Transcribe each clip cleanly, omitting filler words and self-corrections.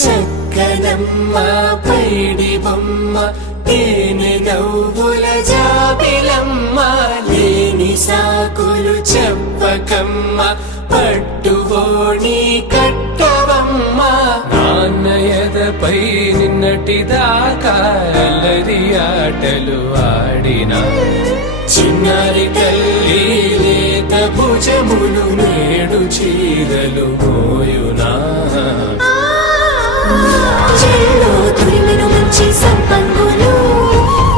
చక్కనమ్మ పైడి బొమ్మ తేనె నవ్వుల జాబిలమ్మ లేని సాకులు చెప్పకమ్మ పట్టువోణి కట్టవమ్మ నాన్నయదపై నిన్నటిదాకా అల్లరి ఆటలు ఆడినా చిన్నారి తల్లి లేత భుజములు నేడు చీరలు మోయునా చెల్లో తురిమిన మంచి సంపంగులు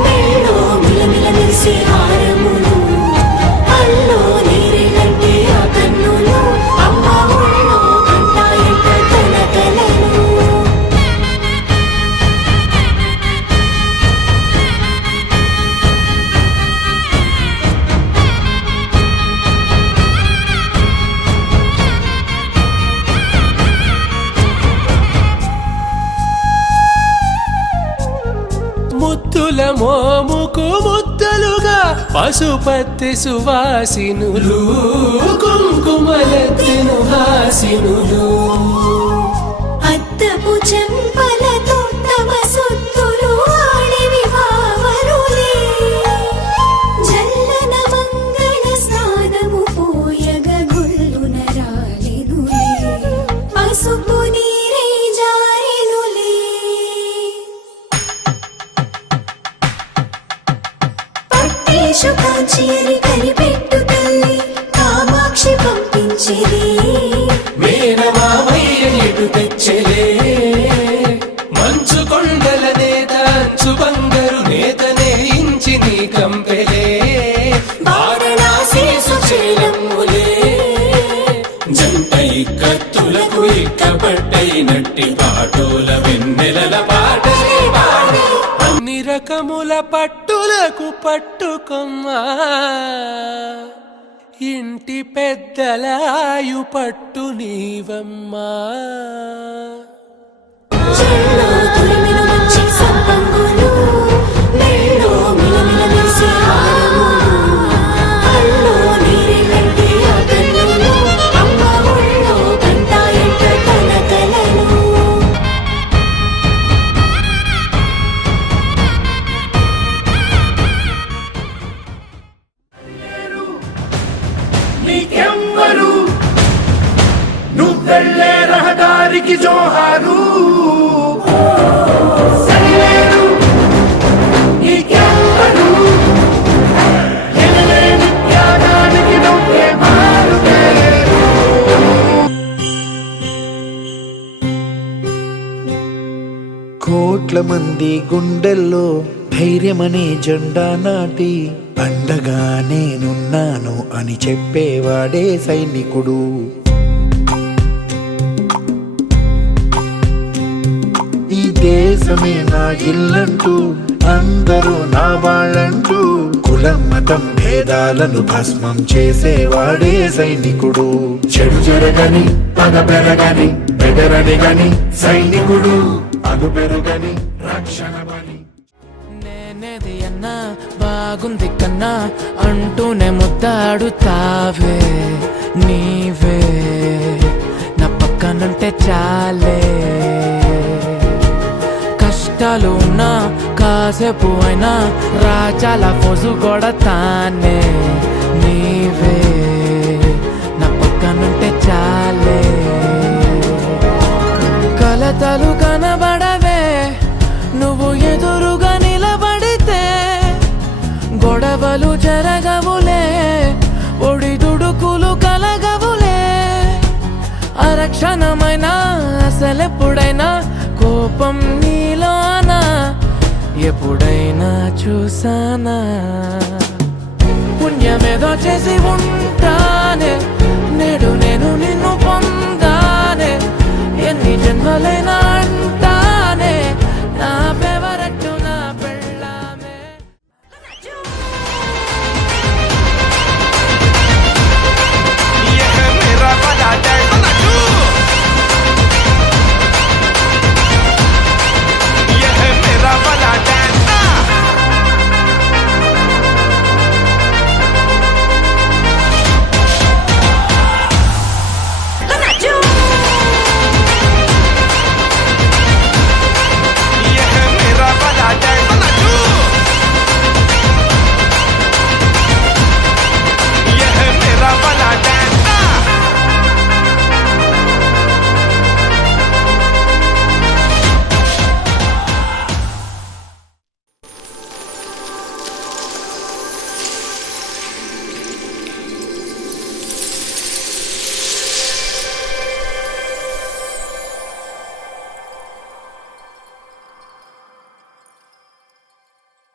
మెళ్ళో మిలమిల మెరిసే హారములు అల్లో నీరేలంటే ఆ కన్నులు అమ్మ ఒళ్ళో కంటాయంట కలకలను ముద్దుల మోముకు ముద్దలుగా పశుపతి సువాసినులు కుంకుమలెత్తెను హాసినులు అద్దపు చెంపలతో తమ సొత్తులు ఆడివి వావరులే జల్లన మంగళ స్నానము పోయగ గొల్లున రాలెనులే పసుపు నీరే జారెనులే పట్టేశు కాంచేరి కనిపెట్టు తల్లి కామాక్షి పంపించేది మేనమామయ్య ఎటు తెచ్చలే మంచు కొండల నేత అంచు బంగారు నేత నేయించి నీ కంపెలే వారణాసి సుచేలమ్ములే జంట ఇక్కత్తులకు ఇక్కపట్టైనట్టి పాటోల వెన్నెలల పాటలే పాడే అన్ని రకముల పట్టులకు పట్టుకొమ్మా ఇంటి పెద్దలాయు పట్టు నీవమ్మా చెల్లో తురిమిన మంచి సంపంగులు మెళ్ళో మిలమిల మెరిసే హారములు అల్లో నీరేలంటే ఆ కన్నులు అమ్మ ఒళ్ళో కంటాయంట కలకలను నీకెవ్వరు నువ్వెళ్ళే రహదారికి జోహారు సరిలేరు నీకెవ్వరు ఎనలేని త్యాగానికి నువ్వే మారుతేరు కోట్ల మంది గుండెల్లో ధైర్యమనే జెండా నాటి అండగా నేనున్నాను అని చెప్పేవాడే సైనికుడు. ఈ దేశమే నా ఇల్లంటూ అందరూ నా వాళ్ళంటూ కులం మతం భేదాలను భస్మం చేసేవాడే సైనికుడు. చెడు జరగని పగ పెరగని బెదరని సైనికుడు అగు పెరుగని రక్షణ బలి. నేనేది అన్నా బాగుంది కన్నా అంటూనే ముద్దాడుతావే నీవే నా పక్కనుంటే చాలే. కష్టాలు ఉన్నా కాసేపు అయినా రాజాల ఫోజు కొడతానే నీవే నా పక్కనుంటే చాలే. కలతలు కనబడవే నువ్వు ఎదురుగా నిలబడితే, గొడవలు జరగవులే ఒడిదుడుకులు కలగవులే. అరక్షణమైనా అసలెప్పుడైనా కోపం నీలోనా ఎప్పుడైనా చూసానా. పుణ్యమేదో చేసి ఉంటానే